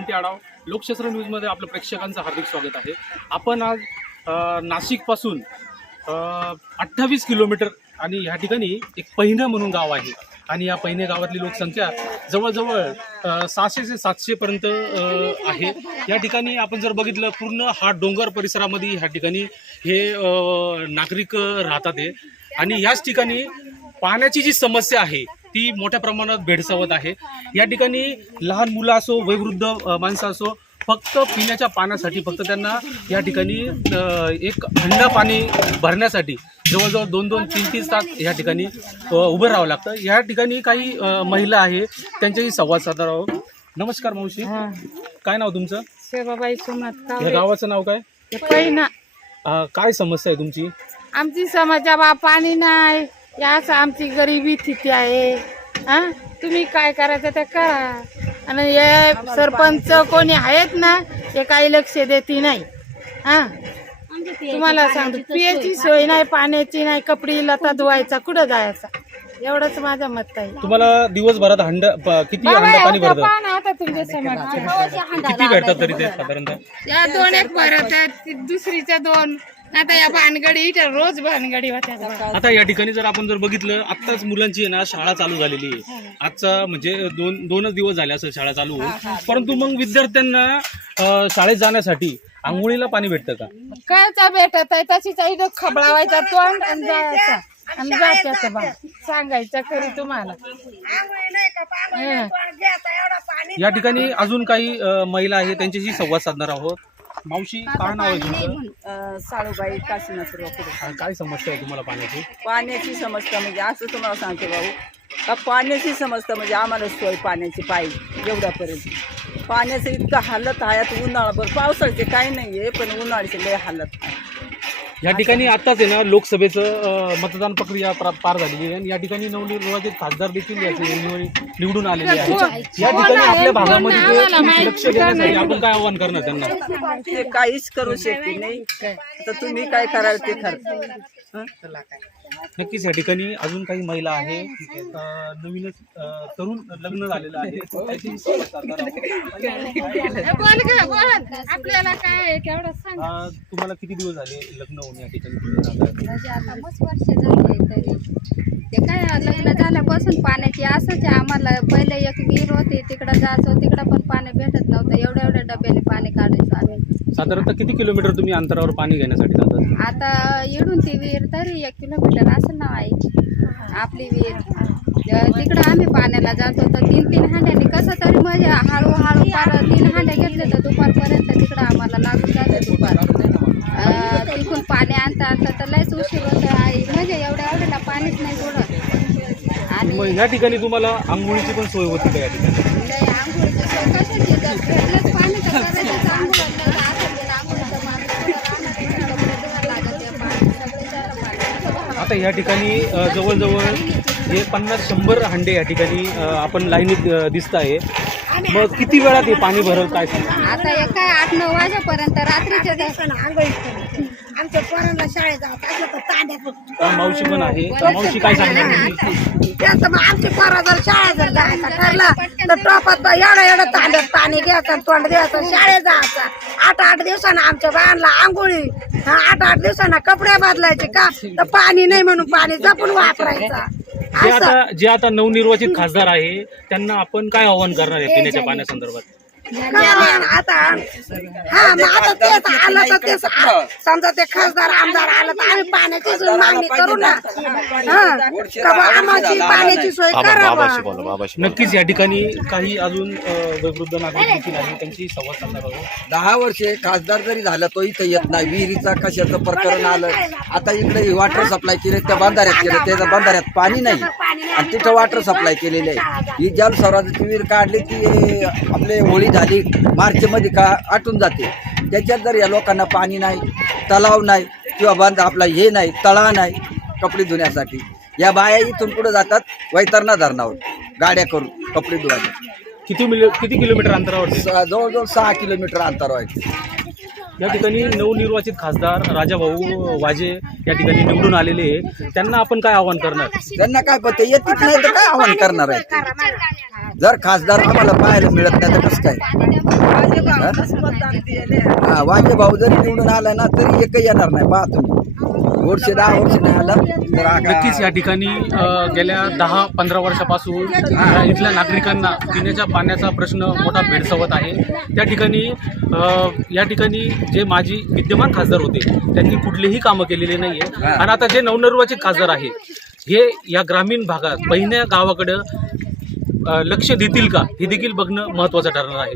बंटी आढाव. लोकशास्त्र न्यूजमध्ये आपलं प्रेक्षकांचं हार्दिक स्वागत आहे. आपण आज नाशिकपासून 28 किलोमीटर आणि ह्या ठिकाणी एक पहिने म्हणून गाव आहे आणि या पहिने गावातली लोकसंख्या जवळजवळ 600 ते 700 पर्यंत आहे. या ठिकाणी आपण जर बघितलं पूर्ण हा डोंगर परिसरामध्ये ह्या ठिकाणी हे नागरिक राहतात आहे आणि ह्याच ठिकाणी पाण्याची जी समस्या आहे ती मोठ्या प्रमाणात भेडसावत आहे. या ठिकाणी लहान मुलं असो वयोवृद्ध माणसं असो फक्त पिण्याच्या पाण्यासाठी फक्त त्यांना या ठिकाणी एक हंडा पाणी भरण्यासाठी जवळजवळ 2-2, 3-3 तास या ठिकाणी उभं राहावं लागतं. या ठिकाणी काही महिला आहे त्यांच्याशी संवाद साधणार आहोत. नमस्कार मावशी, काय नाव तुमचं? सेवाबाई सुमत. या गावाचं नाव काय? पहिना. काय समस्या आहे तुमची? आमची समस्या पाणी नाही, याच आमची गरिबी स्थिती आहे. हा, तुम्ही काय करायचं ते करा. आणि हे सरपंच कोणी आहेत ना ते काही लक्ष देते नाही. हा, तुम्हाला सांगतो पियाची सोय नाही, पाण्याची नाही, कपडे लता धुवायचा कुठं जायचा, एवढंच माझं मत आहे. तुम्हाला दिवसभरात किती हंडा पाणी भरतात? आता तुमच्या समोर किती भेटतात तरी ते साधारणतः? या 2 एक भरत आहेत, दुसरीच्या 2. आता या भानगडी इथं रोज भानगडी होत्या. आता या ठिकाणी जर आपण जर बघितलं आत्ताच मुलांची आहे ना शाळा चालू झालेली आहे. आजचा म्हणजे दोनच दिवस झाले असं शाळा चालू होऊन, परंतु मग विद्यार्थ्यांना शाळेत जाण्यासाठी आंघोळीला पाणी भेटतं का? कायचा भेटत आहे तशीच इथं खबळावायचा तोंड आणि जायचा आणि जात्याचं बा सांगायचं खरी तुम्हाला. या ठिकाणी अजून काही महिला आहे त्यांच्याशी संवाद साधणार आहोत. मावशी, काय नाव आहे तुमचं? साळूबाई काशीनाथराव. काय समस्या आहे तुम्हाला पाण्याची? पाण्याची समस्या म्हणजे असं तुम्हाला सांगते भाऊ का, पाण्याची समस्या म्हणजे आम्हाला सोय पाण्याची पाहिजे एवढ्यापर्यंत. पाण्याचं इतकं हालत आहे. उन्हाळाभर पावसाळ्याचे काही नाही आहे पण उन्हाळ्याचे लय हालत आहे. या ठिकाणी आताच आहे ना लोकसभेचं मतदान प्रक्रिया पार झालेली आहे आणि या ठिकाणी नवनिर्वाचित खासदार देखील निवडून आलेले आहेत. या ठिकाणी आपल्या भागामध्ये ते लक्ष देण्यासाठी आपण काय आव्हान करणार त्यांना? ते काहीच करू शकते नाही. तर तुम्ही काय कराल ते खरं. नक्कीच या ठिकाणी अजून काही महिला आहे, नवीनच तरुण लग्न झालेलं आहे. आपल्याला काय केवढं सांग. तुम्हाला किती दिवस झाले लग्न होऊन या ठिकाणी? म्हणजे आता मस्त वर्ष झाले तरी ते काय लग्न झाल्यापासून पाण्याची असंच आहे. आम्हाला पहिले एक विहीर होती, तिकडं जायचो, तिकडं पण पाणी भेटत नव्हतं. एवढ्या डब्याने पाणी काढायचो आम्ही. साधारणतः किती किलोमीटर तुम्ही अंतरावर पाणी घेण्यासाठी जातात? आता इडून ती विहीर तरी 1 किलोमीटर असं नाव आहे आपली विहीर. तिकडं आम्ही पाण्याला जातो तर 3-3 हांड्याने कसं तरी म्हणजे हळूहळू 3 हांड्या घेतले तर दुपारपर्यंत तिकडं आम्हाला लागून जातं. दुपार तिकडून पाणी आणता तर लयच उशीर होतं आहे. म्हणजे एवढ्याला पाणीच नाही सोडत. आणि या ठिकाणी तुम्हाला आंघोळीची पण सोय होती का या ठिकाणी? आंघोळीची सोय कशाची, जर भेटलंच पाणी तर करायचं आंघोळ. आता या ठिकाणी जवळजवळ हे 50-100 हांडे या ठिकाणी आपण लाईनीत दिसत आहे. मग किती वेळात हे पाणी भरल काय सांगा? आता हे काय 8-9 वाजेपर्यंत रात्रीच्या आमच्या पोरांना शाळेत जावं असलं तर तांड्यात मावशी पण आहे. मावशी काय सांगणार? त्याचं मग आमचे पोरं जर शाळेत जर जायचं ठरलं तर टोपात एवढं तांड्यात पाणी घ्यायचं, तोंड द्यायचं, शाळेत जायचं. 8-8 दिवसांना आमच्या बायांना आंघोळी, 8-8 दिवसांना कपडे बदलायचे का तर पाणी नाही म्हणून पाणी जपून वापरायचं. जे आता नवनिर्वाचित खासदार आहे त्यांना आपण काय आव्हान करणार आहे पिण्याच्या पाण्यासंदर्भात? आता तेच आलं तर तेच समजा ते खासदार आमदार आलं तर आम्ही पाण्याची मागणी करू ना. आम्हाला पाण्याची सोय करावा. नक्कीच या ठिकाणी काही अजून वयोवृद्ध नागरिक देखील आहे, त्यांची संवाद साधणार आहोत. 10 वर्षे खासदार जरी झाला तो इथं येत नाही. विहिरीचा कशाचं प्रकरण आलं, आता इकडे वॉटर सप्लाय केले, त्या बंधाऱ्यात केलं, त्या बंधाऱ्यात पाणी नाही आणि तिथं वॉटर सप्लाय केलेले आहे. ही जल स्वराज्याची विहीर काढली ती आपले होळी झाली मार्च मध्ये का आटून जाते. त्याच्यात जर या लोकांना पाणी नाही, तलाव नाही किंवा बांध आपला हे नाही, तळा नाही कपडे धुण्यासाठी, या बाया इथून पुढे जातात वैतरणा धरणावर गाड्या करून कपडे धुवायला. किती किलोमीटर अंतरावर? जवळजवळ 6 किलोमीटर अंतर आहे. या ठिकाणी नवनिर्वाचित खासदार राजाभाऊ वाजे या ठिकाणी निवडून आलेले आहे. त्यांना आपण काय आवाहन करणार? त्यांना काय पत्ते येतच नाही तर काय आव्हान करणार आहे? जर खासदार आम्हाला पाहायला मिळत नाही तर कसं काय? मतदान दिले हा, वाजे भाऊ जरी निवडून आलाय ना तरी एकही येणार नाही. पहा तुम्ही, वर्ष 10 वर्ष नाही आला तर नक्कीच या ठिकाणी गेल्या 10-15 वर्षापासून इथल्या नागरिकांना पिण्याच्या पाण्याचा प्रश्न मोठा भेडसावत आहे. त्या ठिकाणी या ठिकाणी जे माजी विद्यमान खासदार होते त्यांनी कुठलेही कामं केलेले नाही आहे. आणि आता जे नवनिर्वाचित खासदार आहे हे या ग्रामीण भागात पहिल्या गावाकडं लक्ष देतील का हे देखील बघणं महत्त्वाचं ठरणार आहे.